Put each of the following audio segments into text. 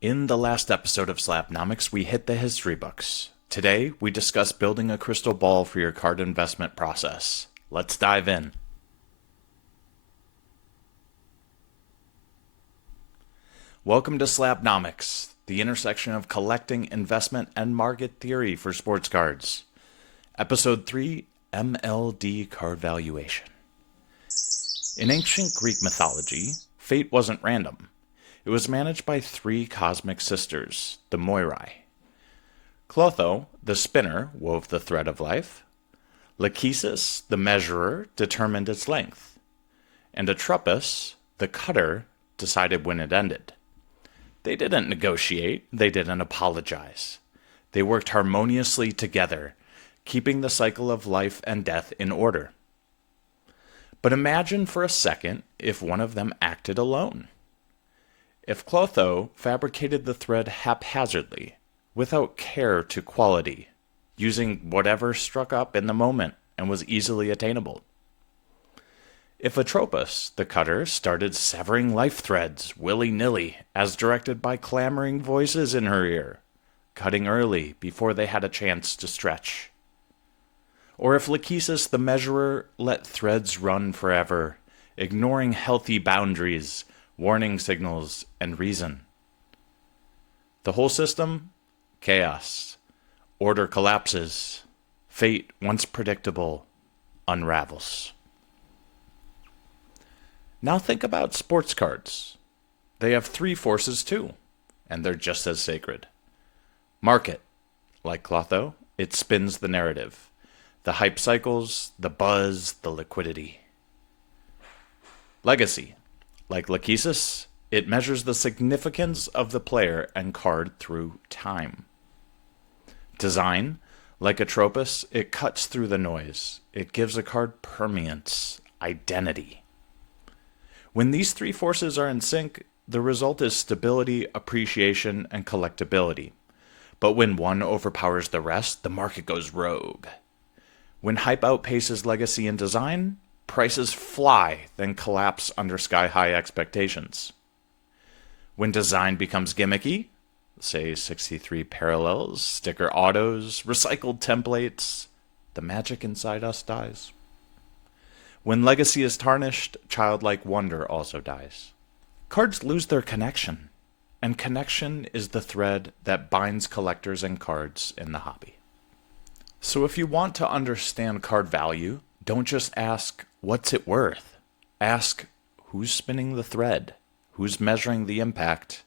In the last episode of Slapnomics, we hit the history books. Today, we discuss building a crystal ball for your card investment process. Let's dive in. Welcome to Slapnomics, the intersection of collecting, investment, and market theory for sports cards. Episode 3, MLD Card Valuation. In ancient Greek mythology, fate wasn't random. It was managed by three cosmic sisters, the Moirai. Clotho, the spinner, wove the thread of life. Lachesis, the measurer, determined its length. And Atropos, the cutter, decided when it ended. They didn't negotiate, they didn't apologize. They worked harmoniously together, keeping the cycle of life and death in order. But imagine for a second if one of them acted alone. If Clotho fabricated the thread haphazardly, without care to quality, using whatever struck up in the moment and was easily attainable. If Atropos, the cutter, started severing life threads willy-nilly, as directed by clamoring voices in her ear, cutting early before they had a chance to stretch. Or if Lachesis, the measurer, let threads run forever, ignoring healthy boundaries, warning signals, and reason. The whole system? Chaos. Order collapses. Fate, once predictable, unravels. Now think about sports cards. They have three forces too, and they're just as sacred. Market. Like Clotho, it spins the narrative. The hype cycles, the buzz, the liquidity. Legacy. Like Lachesis, it measures the significance of the player and card through time. Design. Like Atropos, it cuts through the noise. It gives a card permanence, identity. When these three forces are in sync, the result is stability, appreciation, and collectability. But when one overpowers the rest, the market goes rogue. When hype outpaces legacy and design, prices fly, then collapse under sky-high expectations. When design becomes gimmicky, say 63 parallels, sticker autos, recycled templates, the magic inside us dies. When legacy is tarnished, childlike wonder also dies. Cards lose their connection, and connection is the thread that binds collectors and cards in the hobby. So if you want to understand card value, don't just ask, what's it worth? Ask, who's spinning the thread? Who's measuring the impact?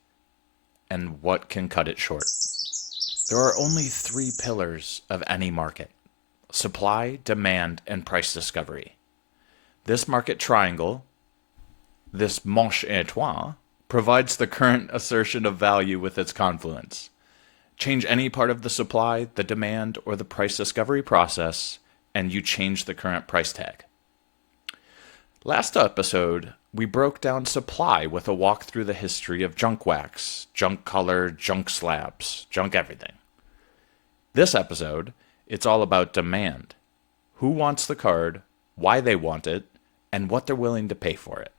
And what can cut it short? There are only three pillars of any market: supply, demand, and price discovery. This market triangle, this manche étroite, provides the current assertion of value with its confluence. Change any part of the supply, the demand, or the price discovery process, and you change the current price tag. Last episode, we broke down supply with a walk through the history of junk wax, junk color, junk slabs, junk everything. This episode, it's all about demand. Who wants the card, why they want it, and what they're willing to pay for it.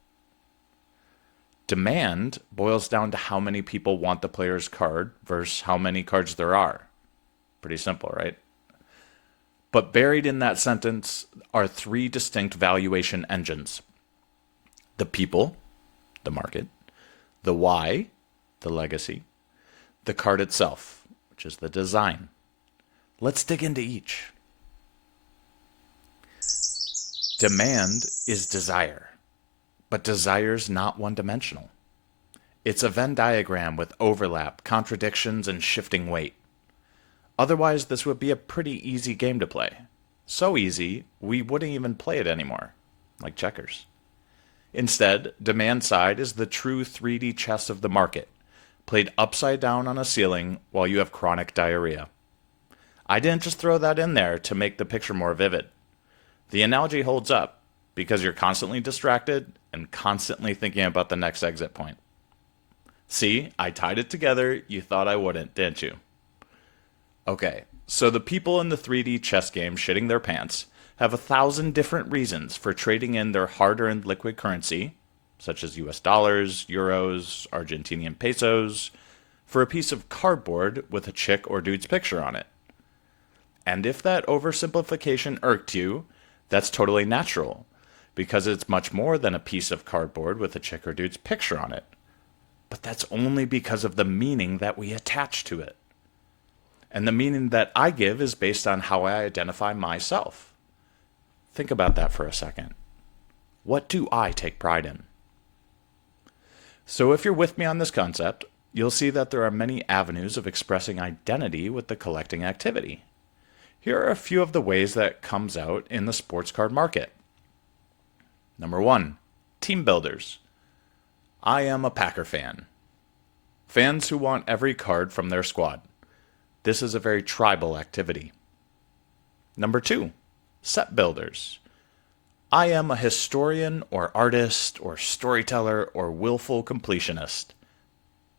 Demand boils down to how many people want the player's card versus how many cards there are. Pretty simple, right? But buried in that sentence are three distinct valuation engines. The people, the market, the why, the legacy, the card itself, which is the design. Let's dig into each. Demand is desire, but desire's not one-dimensional. It's a Venn diagram with overlap, contradictions, and shifting weight. Otherwise, this would be a pretty easy game to play. So easy, we wouldn't even play it anymore, like checkers. Instead, demand side is the true 3D chess of the market, played upside down on a ceiling while you have chronic diarrhea. I didn't just throw that in there to make the picture more vivid. The analogy holds up because you're constantly distracted and constantly thinking about the next exit point. See, I tied it together. You thought I wouldn't, didn't you? Okay, so the people in the 3D chess game shitting their pants have 1,000 different reasons for trading in their hard-earned liquid currency, such as US dollars, euros, Argentinian pesos, for a piece of cardboard with a chick or dude's picture on it. And if that oversimplification irked you, that's totally natural, because it's much more than a piece of cardboard with a chick or dude's picture on it. But that's only because of the meaning that we attach to it. And the meaning that I give is based on how I identify myself. Think about that for a second. What do I take pride in? So if you're with me on this concept, you'll see that there are many avenues of expressing identity with the collecting activity. Here are a few of the ways that comes out in the sports card market. Number 1, team builders. I am a Packer fan. Fans who want every card from their squad. This is a very tribal activity. Number 2, set builders. I am a historian or artist or storyteller or willful completionist.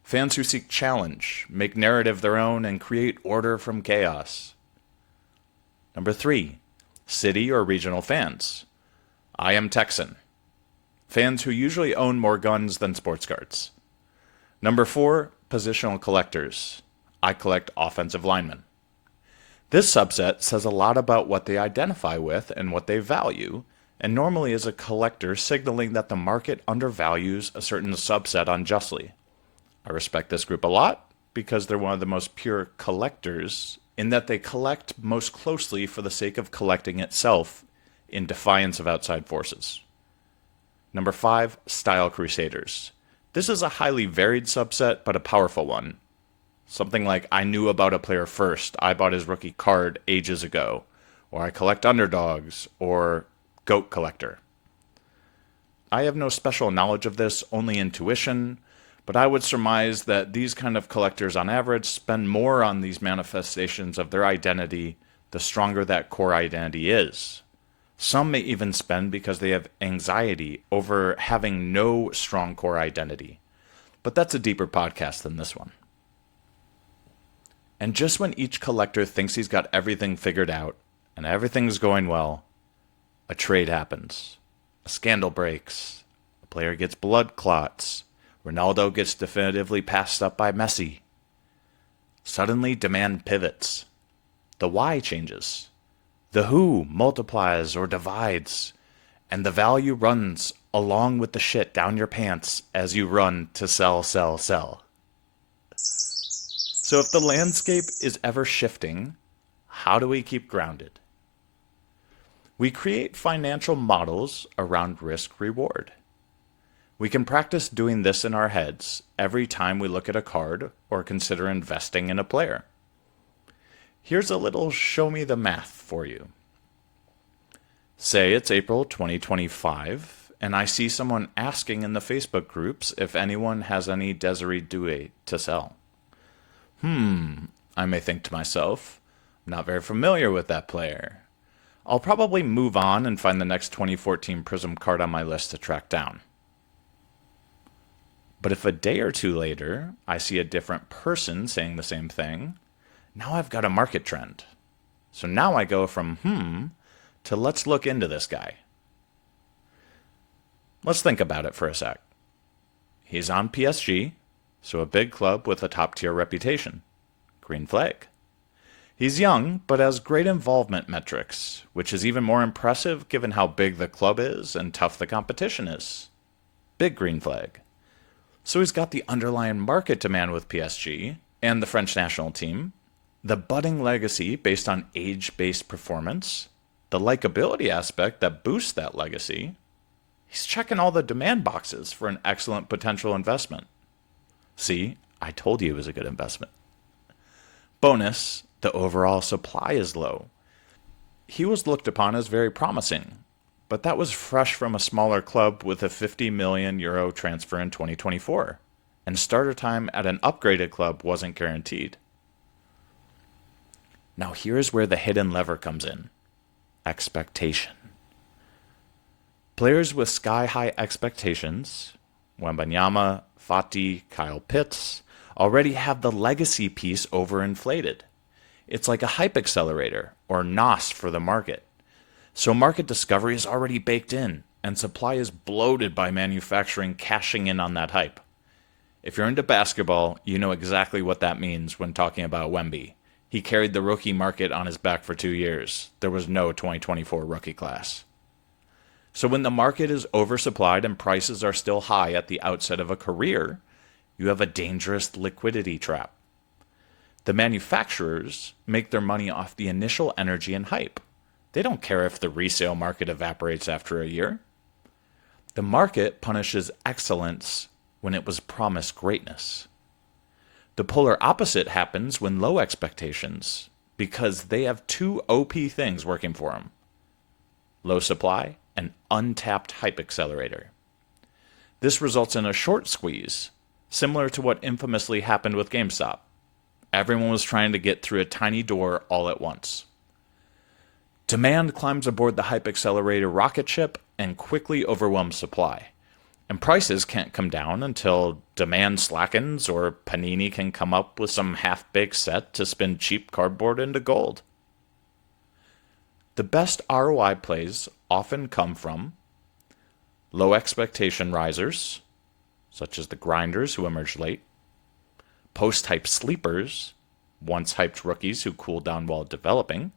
Fans who seek challenge, make narrative their own, and create order from chaos. Number 3, city or regional fans. I am Texan. Fans who usually own more guns than sports cards. Number 4, positional collectors. I collect offensive linemen. This subset says a lot about what they identify with and what they value, and normally is a collector signaling that the market undervalues a certain subset unjustly. I respect this group a lot because they're one of the most pure collectors in that they collect most closely for the sake of collecting itself in defiance of outside forces. Number 5, style crusaders. This is a highly varied subset, but a powerful one. Something like, I knew about a player first, I bought his rookie card ages ago, or I collect underdogs, or goat collector. I have no special knowledge of this, only intuition, but I would surmise that these kind of collectors on average spend more on these manifestations of their identity the stronger that core identity is. Some may even spend because they have anxiety over having no strong core identity. But that's a deeper podcast than this one. And just when each collector thinks he's got everything figured out and everything's going well, a trade happens. A scandal breaks. A player gets blood clots. Ronaldo gets definitively passed up by Messi. Suddenly, demand pivots. The why changes. The who multiplies or divides. And the value runs along with the shit down your pants as you run to sell, sell, sell. So if the landscape is ever shifting, how do we keep grounded? We create financial models around risk-reward. We can practice doing this in our heads every time we look at a card or consider investing in a player. Here's a little show me the math for you. Say it's April 2025, and I see someone asking in the Facebook groups if anyone has any Desiree Douay to sell. I may think to myself, I'm not very familiar with that player. I'll probably move on and find the next 2014 Prism card on my list to track down. But if a day or two later, I see a different person saying the same thing, now I've got a market trend. So now I go from to let's look into this guy. Let's think about it for a sec. He's on PSG, so a big club with a top-tier reputation. Green flag. He's young, but has great involvement metrics, which is even more impressive given how big the club is and tough the competition is. Big green flag. So he's got the underlying market demand with PSG and the French national team, the budding legacy based on age-based performance, the likability aspect that boosts that legacy. He's checking all the demand boxes for an excellent potential investment. See, I told you it was a good investment. Bonus, the overall supply is low. He was looked upon as very promising, but that was fresh from a smaller club with a €50 million transfer in 2024, and starter time at an upgraded club wasn't guaranteed. Now here's where the hidden lever comes in. Expectation. Players with sky-high expectations, Wembanyama, Fati, Kyle Pitts, already have the legacy piece overinflated. It's like a hype accelerator, or NOS for the market. So market discovery is already baked in, and supply is bloated by manufacturing cashing in on that hype. If you're into basketball, you know exactly what that means when talking about Wemby. He carried the rookie market on his back for 2 years. There was no 2024 rookie class. So when the market is oversupplied and prices are still high at the outset of a career, you have a dangerous liquidity trap. The manufacturers make their money off the initial energy and hype. They don't care if the resale market evaporates after a year. The market punishes excellence when it was promised greatness. The polar opposite happens when low expectations, because they have two OP things working for them: low supply and untapped hype accelerator. This results in a short squeeze, similar to what infamously happened with GameStop. Everyone was trying to get through a tiny door all at once. Demand climbs aboard the hype accelerator rocket ship and quickly overwhelms supply. And prices can't come down until demand slackens or Panini can come up with some half-baked set to spin cheap cardboard into gold. The best ROI plays often come from low expectation risers, such as the grinders who emerged late, post-hype sleepers, once hyped rookies who cooled down while developing,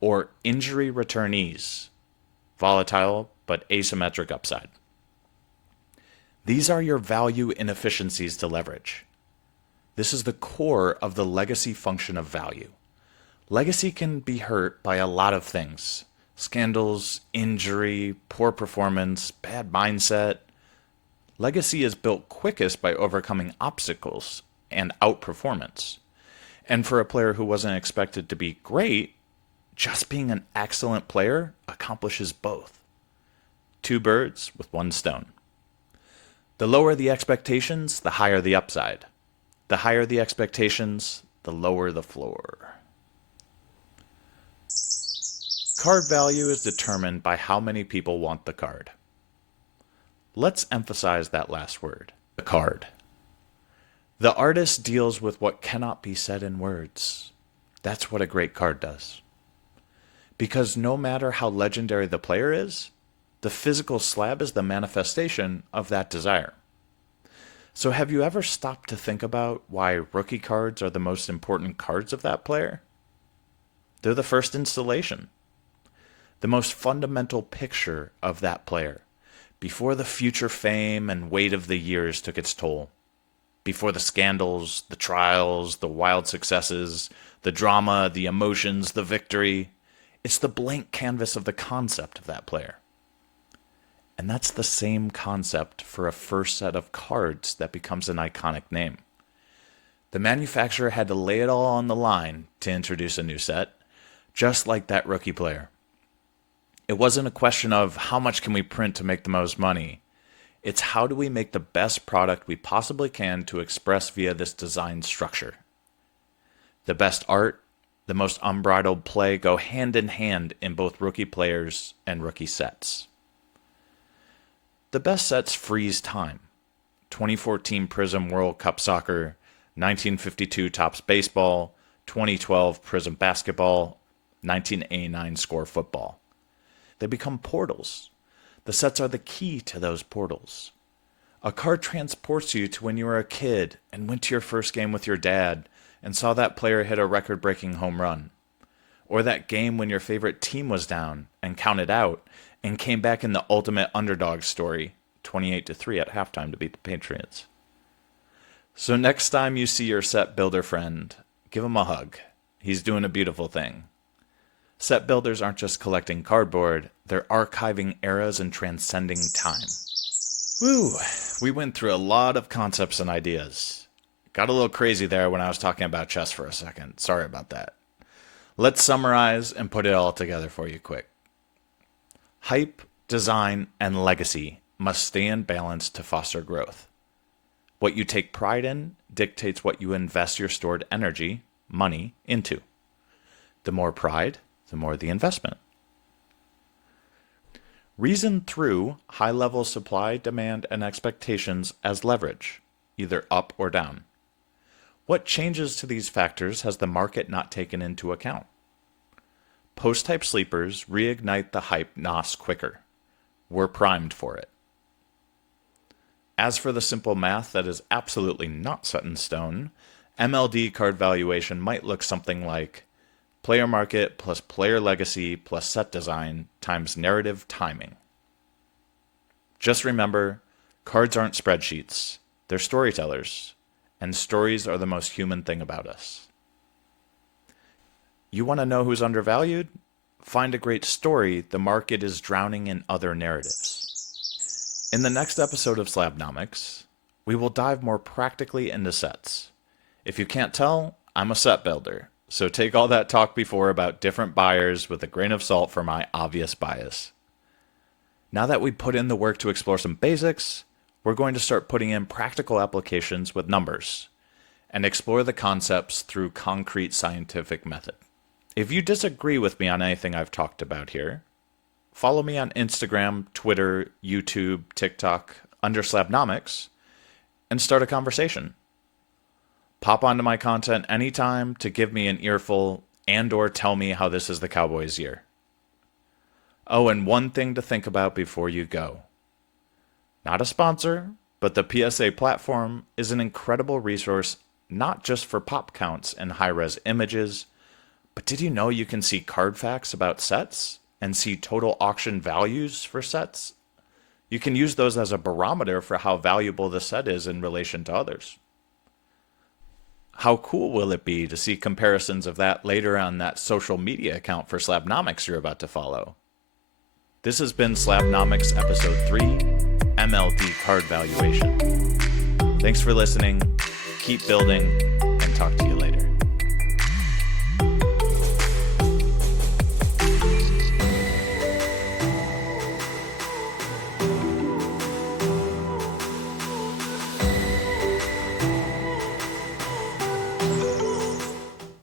or injury returnees, volatile but asymmetric upside. These are your value inefficiencies to leverage. This is the core of the legacy function of value. Legacy can be hurt by a lot of things: scandals, injury, poor performance, bad mindset. Legacy is built quickest by overcoming obstacles and outperformance. And for a player who wasn't expected to be great, just being an excellent player accomplishes both. Two birds with one stone. The lower the expectations, the higher the upside. The higher the expectations, the lower the floor. Card value is determined by how many people want the card. Let's emphasize that last word, the card. The artist deals with what cannot be said in words. That's what a great card does. Because no matter how legendary the player is, the physical slab is the manifestation of that desire. So have you ever stopped to think about why rookie cards are the most important cards of that player? They're the first installation, the most fundamental picture of that player, before the future fame and weight of the years took its toll, before the scandals, the trials, the wild successes, the drama, the emotions, the victory. It's the blank canvas of the concept of that player. And that's the same concept for a first set of cards that becomes an iconic name. The manufacturer had to lay it all on the line to introduce a new set, just like that rookie player. It wasn't a question of how much can we print to make the most money. It's how do we make the best product we possibly can to express via this design structure. The best art, the most unbridled play go hand in hand in both rookie players and rookie sets. The best sets freeze time. 2014 Prism World Cup Soccer, 1952 Topps Baseball, 2012 Prism Basketball, 1989 Score Football. They become portals. The sets are the key to those portals. A card transports you to when you were a kid and went to your first game with your dad and saw that player hit a record-breaking home run. Or that game when your favorite team was down and counted out and came back in the ultimate underdog story, 28-3 at halftime to beat the Patriots. So next time you see your set builder friend, give him a hug. He's doing a beautiful thing. Set builders aren't just collecting cardboard, they're archiving eras and transcending time. Woo! We went through a lot of concepts and ideas. Got a little crazy there when I was talking about chess for a second. Sorry about that. Let's summarize and put it all together for you quick. Hype, design, and legacy must stay in balance to foster growth. What you take pride in dictates what you invest your stored energy, money, into. The more pride, the more the investment. Reason through high-level supply, demand, and expectations as leverage, either up or down. What changes to these factors has the market not taken into account? Post-hype sleepers reignite the hype NOS quicker. We're primed for it. As for the simple math that is absolutely not set in stone, MLD card valuation might look something like player market plus player legacy plus set design times narrative timing. Just remember, cards aren't spreadsheets, they're storytellers, and stories are the most human thing about us. You want to know who's undervalued? Find a great story the market is drowning in other narratives. In the next episode of Slabnomics, we will dive more practically into sets. If you can't tell, I'm a set builder, so take all that talk before about different buyers with a grain of salt for my obvious bias. Now that we put in the work to explore some basics, we're going to start putting in practical applications with numbers and explore the concepts through concrete scientific method. If you disagree with me on anything I've talked about here, follow me on Instagram, Twitter, YouTube, TikTok, under Slabnomics, and start a conversation. Pop onto my content anytime to give me an earful and/or tell me how this is the Cowboys' year. Oh, and one thing to think about before you go. Not a sponsor, but the PSA platform is an incredible resource not just for pop counts and high-res images, but did you know you can see card facts about sets and see total auction values for sets? You can use those as a barometer for how valuable the set is in relation to others. How cool will it be to see comparisons of that later on that social media account for Slabnomics you're about to follow? This has been Slabnomics Episode 3, MLD Card Valuation. Thanks for listening, keep building, and talk to you later.